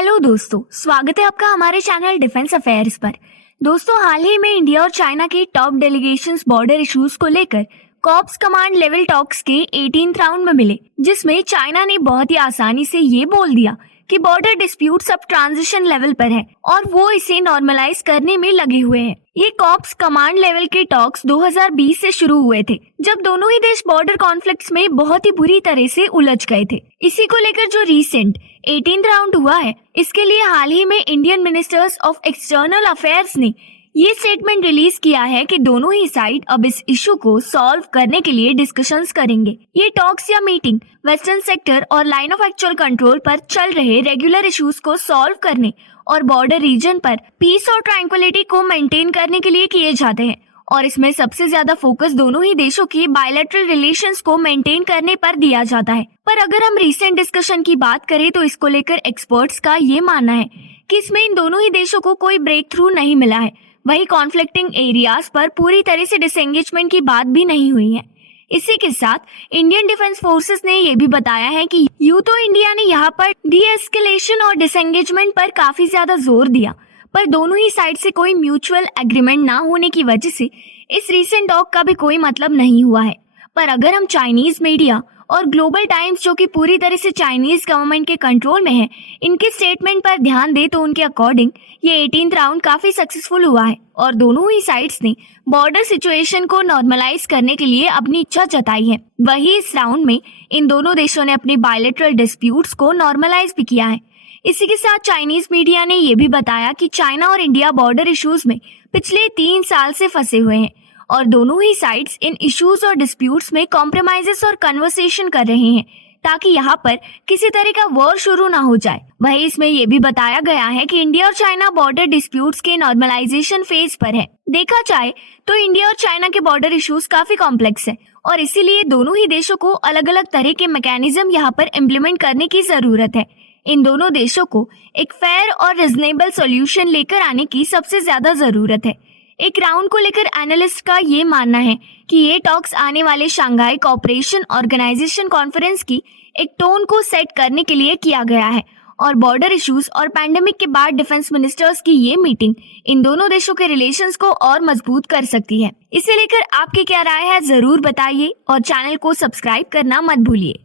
Hello दोस्तों, स्वागत है आपका हमारे चैनल डिफेंस अफेयर्स पर। दोस्तों, हाल ही में इंडिया और चाइना के टॉप डेलीगेशंस बॉर्डर इश्यूज को लेकर कॉर्प्स कमांड लेवल टॉक्स के 18th राउंड में मिले, जिसमें चाइना ने बहुत ही आसानी से ये बोल दिया कि बॉर्डर डिस्प्यूट्स अब ट्रांजिशन लेवल पर है और वो इसे नॉर्मलाइज करने में लगे हुए हैं। ये कॉर्प्स कमांड लेवल के टॉक्स 2020 से शुरू हुए थे, जब दोनों ही देश बॉर्डर कॉन्फ्लिक्ट्स में बहुत ही बुरी तरह से उलझ गए थे। इसी को लेकर जो रीसेंट 18th राउंड हुआ है, इसके लिए हाल ही में Indian ministers of external affairs ने ये स्टेटमेंट रिलीज किया है कि दोनों ही साइड अब इस इशू को सॉल्व करने के लिए डिस्कशंस करेंगे। ये टॉक्स या मीटिंग वेस्टर्न सेक्टर और लाइन ऑफ एक्चुअल कंट्रोल पर चल रहे रेगुलर इश्यूज को सॉल्व करने और बॉर्डर रीजन पर पीस और ट्रैंक्विलिटी को मेंटेन करने के लिए किए जाते हैं, और इसमें सबसे ज्यादा फोकस दोनों ही देशों की बायलैटरल रिलेशंस को मेंटेन करने पर दिया जाता है। पर अगर हम रीसेंट डिस्कशन की बात करें तो इसको लेकर एक्सपर्ट्स का ये मानना है कि इसमें इन दोनों ही देशों को कोई ब्रेक थ्रू नहीं मिला है। वही कॉन्फ्लिक्टिंग एरियाज पर पूरी तरह से डिसएंगेजमेंट की बात भी नहीं हुई है। इसी के साथ इंडियन डिफेंस फोर्सेस ने ये भी बताया है कि यूं तो इंडिया ने यहाँ पर डी एस्केलेशन और डिसएंगेजमेंट पर काफी ज्यादा जोर दिया, पर दोनों ही साइड से कोई म्यूचुअल एग्रीमेंट ना होने की वजह से इस रीसेंट टॉक का भी कोई मतलब नहीं हुआ है। पर अगर हम चाइनीज मीडिया और ग्लोबल टाइम्स, जो कि पूरी तरह से चाइनीज गवर्नमेंट के कंट्रोल में है, इनके स्टेटमेंट पर ध्यान दे तो उनके अकॉर्डिंग ये 18th राउंड काफी सक्सेसफुल हुआ है और दोनों ही साइड्स ने बॉर्डर सिचुएशन को नॉर्मलाइज करने के लिए अपनी इच्छा जताई है। वही इस राउंड में इन दोनों देशों ने अपने बायलैटरल डिस्प्यूट्स को नॉर्मलाइज भी किया है। इसी के साथ चाइनीज मीडिया ने ये भी बताया कि चाइना और इंडिया बॉर्डर इश्यूज में पिछले 3 साल से फंसे हुए हैं और दोनों ही साइड्स इन इश्यूज और डिस्प्यूट्स में कॉम्प्रोमाइजेस और कन्वर्सेशन कर रहे हैं ताकि यहाँ पर किसी तरह का वॉर शुरू ना हो जाए। वहीं इसमें यह भी बताया गया है कि इंडिया और चाइना बॉर्डर डिस्प्यूट्स के नॉर्मलाइजेशन फेज पर है। देखा जाए तो इंडिया और चाइना के बॉर्डर इश्यूज काफी कॉम्प्लेक्स है और इसीलिए दोनों ही देशों को अलग अलग तरह के मैकेनिज्म यहाँ पर इम्प्लीमेंट करने की जरूरत है। इन दोनों देशों को एक फेयर और रिजनेबल सॉल्यूशन लेकर आने की सबसे ज्यादा जरूरत है। एक राउंड को लेकर एनालिस्ट का ये मानना है कि ये टॉक्स आने वाले शंघाई कोऑपरेशन ऑर्गेनाइजेशन कॉन्फ्रेंस की एक टोन को सेट करने के लिए किया गया है और बॉर्डर इश्यूज और पैंडेमिक के बाद डिफेंस मिनिस्टर्स की ये मीटिंग इन दोनों देशों के रिलेशंस को और मजबूत कर सकती है। इसे लेकर आपकी क्या राय है, जरूर बताइए और चैनल को सब्सक्राइब करना मत भूलिए।